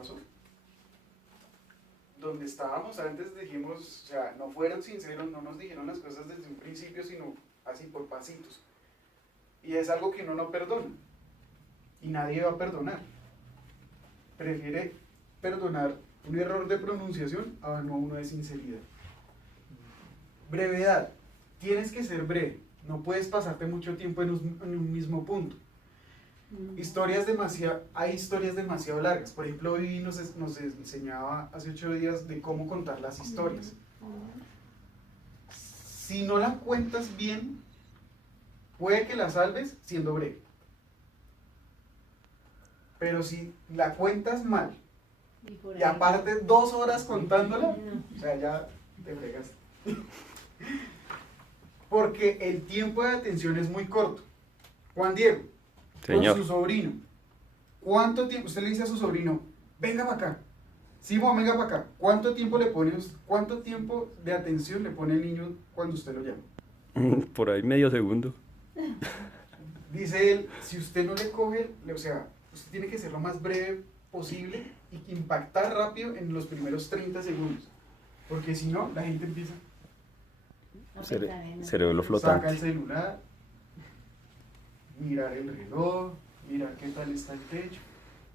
pasó. Donde estábamos antes dijimos, o sea, no fueron sinceros, no nos dijeron las cosas desde un principio, sino así por pasitos. Y es algo que uno no perdona. Y nadie va a perdonar. Prefiere perdonar un error de pronunciación a no uno de sinceridad. Brevedad. Tienes que ser breve. No puedes pasarte mucho tiempo en un mismo punto. Hay historias demasiado largas. Por ejemplo, hoy nos enseñaba hace 8 días de cómo contar las historias. Si no la cuentas bien, puede que la salves siendo breve. Pero si la cuentas mal, y aparte 2 horas contándola, o sea, ya te fregaste. Porque el tiempo de atención es muy corto. Juan Diego, Señor. con su sobrino, ¿cuánto tiempo? Usted le dice a su sobrino, venga para acá. Simón, venga para acá. ¿Cuánto tiempo de atención le pone el niño cuando usted lo llama? Por ahí medio segundo. Dice él, si usted no le coge, o sea, usted tiene que ser lo más breve posible y impactar rápido en los primeros 30 segundos. Porque si no, la gente empieza... Cerebro flotante. Saca el celular, mirar el reloj, mirar qué tal está el techo,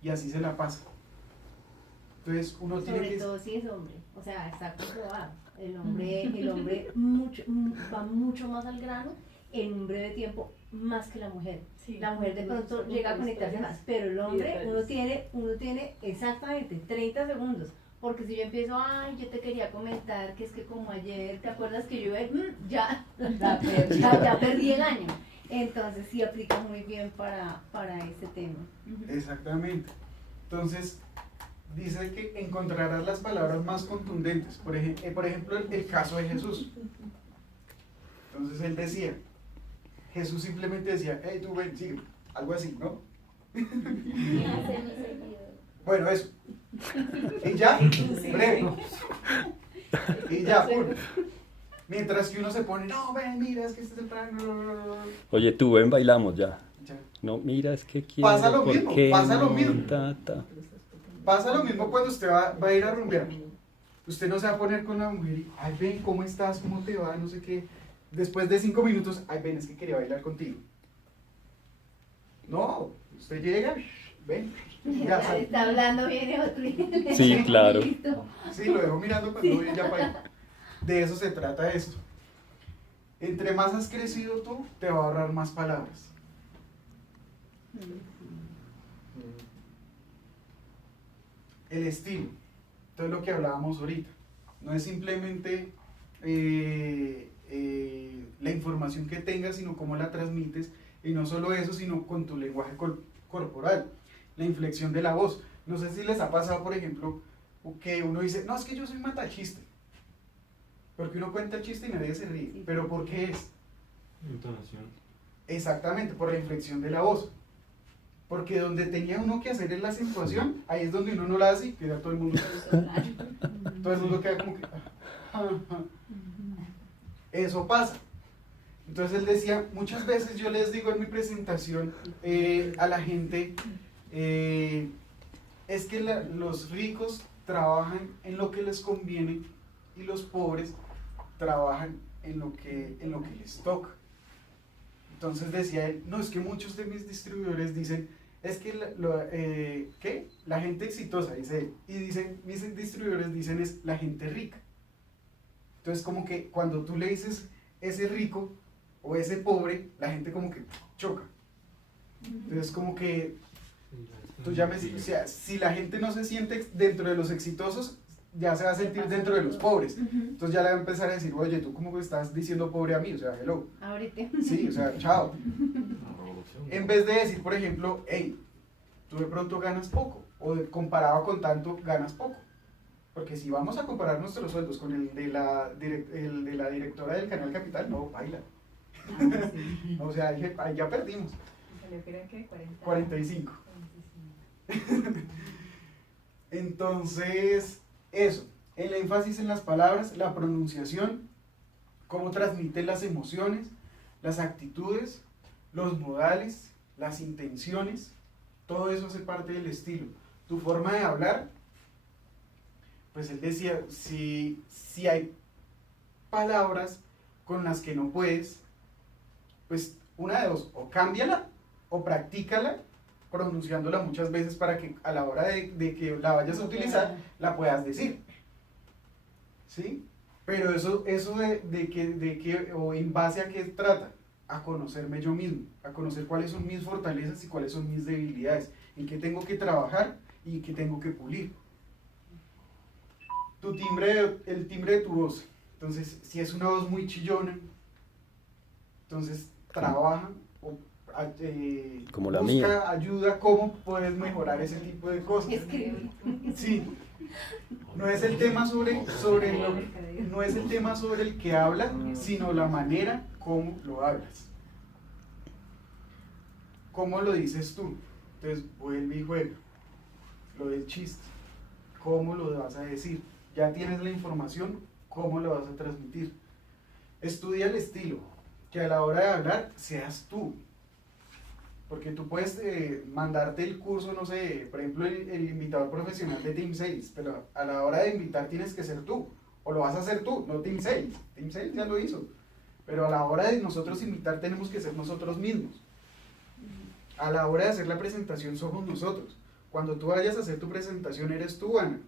y así se la pasa. Entonces uno tiene que... Sobre todo si es hombre, o sea, está comprobado. El hombre va mucho más al grano en un breve tiempo, más que la mujer. Sí. La mujer de pronto llega a conectarse más, pero el hombre, uno tiene exactamente 30 segundos. Porque si yo empiezo, ay, yo te quería comentar que es que como ayer, ¿te acuerdas que yo ya perdí el año? Entonces sí aplica muy bien para este tema. Exactamente. Entonces, dice que encontrarás las palabras más contundentes. Por ejemplo, el caso de Jesús. Entonces él decía, Jesús simplemente decía, hey, tú ven, sigue, algo así, ¿no? Bueno, eso. Y ya, breve. Y ya, mientras que uno se pone, no, ven, mira, es que este es el plan. Oye, tú ven, bailamos ya. Ya. No, mira, es que quiero. Pasa lo mismo, pasa lo mismo. Ta. Pasa lo mismo cuando usted va a ir a rumbear. Usted no se va a poner con la mujer y, ay, ven, ¿cómo estás? ¿Cómo te va? No sé qué. Después de 5 minutos, ay, ven, es que quería bailar contigo. No, usted llega, ven. Ya sale. Está hablando bien otro. Sí, claro. Sí, lo dejo mirando cuando voy ya para allá. De eso se trata esto. Entre más has crecido tú, te va a ahorrar más palabras. El estilo. Entonces lo que hablábamos ahorita. No es simplemente la información que tengas, sino cómo la transmites. Y no solo eso, sino con tu lenguaje corporal. La inflexión de la voz. No sé si les ha pasado, por ejemplo, que uno dice, no, es que yo soy matachiste. Porque uno cuenta el chiste y nadie se ríe. Sí. ¿Pero por qué es? Entonación. Exactamente, por la inflexión de la voz. Porque donde tenía uno que hacer es la acentuación, ahí es donde uno no la hace y queda todo el mundo. Todo el mundo queda como que... Eso pasa. Entonces él decía, muchas veces yo les digo en mi presentación a la gente, es que los ricos trabajan en lo que les conviene y los pobres trabajan en lo que les toca. Entonces decía él, no, es que muchos de mis distribuidores dicen, es que ¿qué? La gente exitosa, dice él, y dicen, mis distribuidores dicen es la gente rica. Entonces como que cuando tú le dices ese rico o ese pobre, la gente como que choca. Entonces como que tú ya o sea, si la gente no se siente dentro de los exitosos, ya se va a sentir dentro de los pobres. Entonces ya le va a empezar a decir, oye, tú cómo estás diciendo pobre a mí, o sea, hello. Ahorita. Sí, o sea, chao. En vez de decir, por ejemplo, hey, tú de pronto ganas poco, o comparado con tanto, ganas poco. Porque si vamos a comparar nuestros sueldos con el de la directora del canal Capital, no, baila. O sea, ahí ya perdimos. ¿Qué? 45. Entonces, eso, el énfasis en las palabras, la pronunciación, cómo transmiten las emociones, las actitudes, los modales, las intenciones, todo eso hace parte del estilo. tu forma de hablar, pues él decía, si hay palabras con las que no puedes, pues una de dos, o cámbiala o practícala pronunciándola muchas veces para que a la hora de que la vayas a utilizar, la puedas decir. ¿Sí? Pero eso de que, o en base a qué trata, a conocerme yo mismo, a conocer cuáles son mis fortalezas y cuáles son mis debilidades, en qué tengo que trabajar y qué tengo que pulir. El timbre de tu voz. Entonces, si es una voz muy chillona, entonces trabaja o como la busca mía. ayuda, cómo puedes mejorar ese tipo de cosas. Escribe. Sí. No es el tema no es el tema sobre el que hablas, sino la manera como lo hablas. ¿Cómo lo dices tú? Entonces, vuelve y juega. Lo del chiste. ¿Cómo lo vas a decir? Ya tienes la información, ¿cómo lo vas a transmitir? Estudia el estilo, que a la hora de hablar seas tú. Porque tú puedes mandarte el curso, no sé, por ejemplo, el invitador profesional de Team Sales, pero a la hora de invitar tienes que ser tú, o lo vas a hacer tú, no Team Sales. Team Sales ya lo hizo, pero a la hora de nosotros invitar tenemos que ser nosotros mismos. A la hora de hacer la presentación somos nosotros. Cuando tú vayas a hacer tu presentación eres tú, Ana,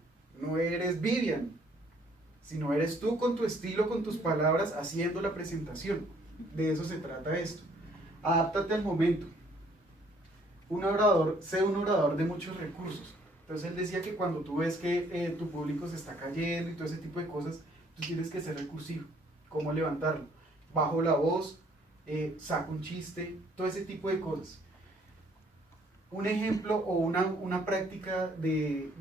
no eres Vivian, sino eres tú con tu estilo, con tus palabras, haciendo la presentación. De eso se trata esto. Adáptate al momento. Sé un orador de muchos recursos. Entonces él decía que cuando tú ves que tu público se está cayendo y todo ese tipo de cosas, tú tienes que ser recursivo. ¿Cómo levantarlo? Bajo la voz, saco un chiste, todo ese tipo de cosas. Un ejemplo o una práctica de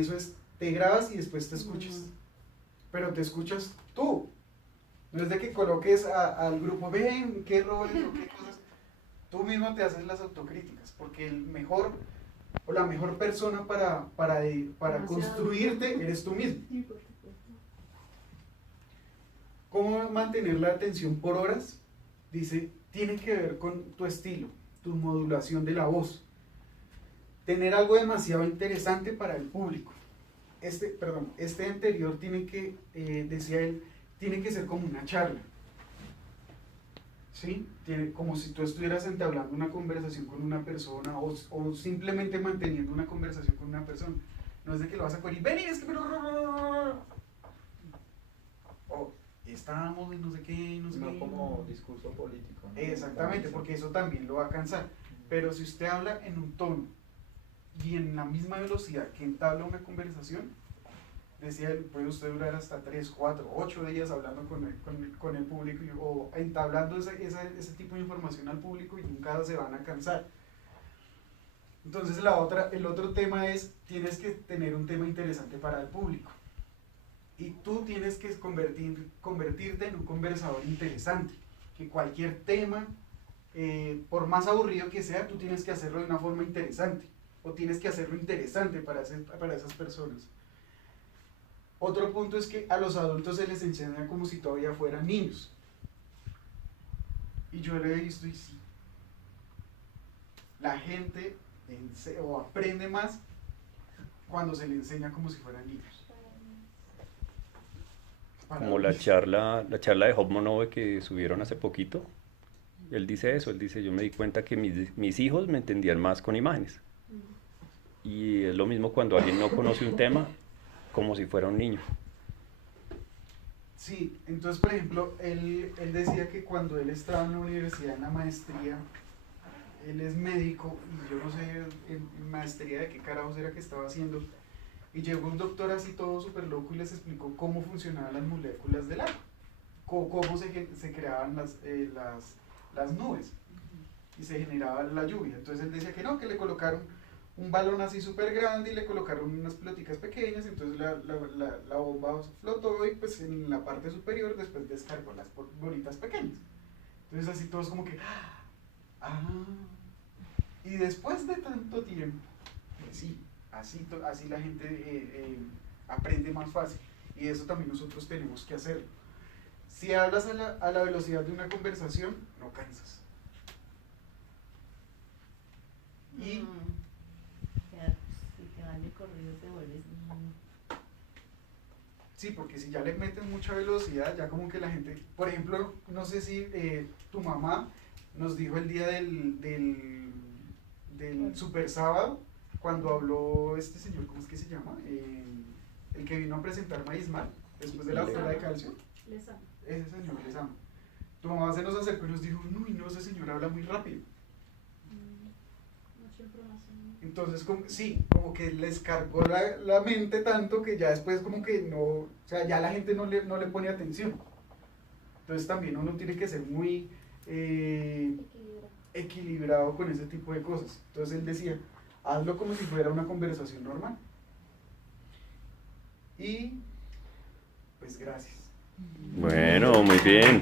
eso es, te grabas y después te escuchas. Pero te escuchas tú. No es de que coloques al grupo, ven, qué roles o qué cosas. Tú mismo te haces las autocríticas, porque el mejor o la mejor persona para construirte eres tú mismo. ¿Cómo mantener la atención por horas? Dice, tiene que ver con tu estilo, tu modulación de la voz. Tener algo demasiado interesante para el público. Este anterior tiene que, decía él, tiene que ser como una charla. ¿Sí? Como si tú estuvieras entablando una conversación con una persona o simplemente manteniendo una conversación con una persona. No es de que lo vas a coger y ven y es que... O estábamos en no sé qué, no sé No qué. como discurso político, ¿no? Exactamente, porque eso también lo va a cansar. Pero si usted habla en un tono y en la misma velocidad que entabla una conversación, decía él, puede usted durar hasta 3, 4, 8 días hablando con el público o entablando ese tipo de información al público y nunca se van a cansar. Entonces el otro tema es, tienes que tener un tema interesante para el público. Y tú tienes que convertirte en un conversador interesante. Que cualquier tema, por más aburrido que sea, tú tienes que hacerlo de una forma interesante. O tienes que hacerlo interesante para esas personas. Otro punto es que a los adultos se les enseña como si todavía fueran niños. Y yo lo he visto y sí. La gente aprende más cuando se le enseña como si fueran niños. Como la charla de Job Monove que subieron hace poquito. Él dice eso, él dice, yo me di cuenta que mis hijos me entendían más con imágenes. Y es lo mismo cuando alguien no conoce un tema, como si fuera un niño. Sí, entonces por ejemplo, él decía que cuando él estaba en la universidad, en la maestría, él es médico y yo no sé en maestría de qué carajos era que estaba haciendo, y llegó un doctor así todo súper loco y les explicó cómo funcionaban las moléculas del agua, cómo se creaban las nubes y se generaba la lluvia. Entonces él decía que no, que le colocaron un balón así súper grande y le colocaron unas pelotitas pequeñas, entonces la bomba flotó y pues en la parte superior después descargó las bolitas pequeñas. Entonces así todos como que, y después de tanto tiempo, pues sí, así la gente aprende más fácil, y eso también nosotros tenemos que hacerlo. Si hablas a la velocidad de una conversación, no cansas. Y de corrido se vuelve... Sí, porque si ya le meten mucha velocidad, ya como que la gente, por ejemplo, no sé si tu mamá nos dijo el día del Super Sábado, cuando habló este señor, ¿cómo es que se llama? El que vino a presentar Maízmal, después de la prueba de calcio. Ese señor les ama. Tu mamá se nos acercó y nos dijo, uy, no, ese señor habla muy rápido. Mucha información. Entonces, sí, como que les cargó la mente tanto que ya después como que no, o sea, ya la gente no le pone atención. Entonces también uno tiene que ser muy equilibrado con ese tipo de cosas. Entonces él decía, hazlo como si fuera una conversación normal. Y pues gracias. Bueno, muy bien.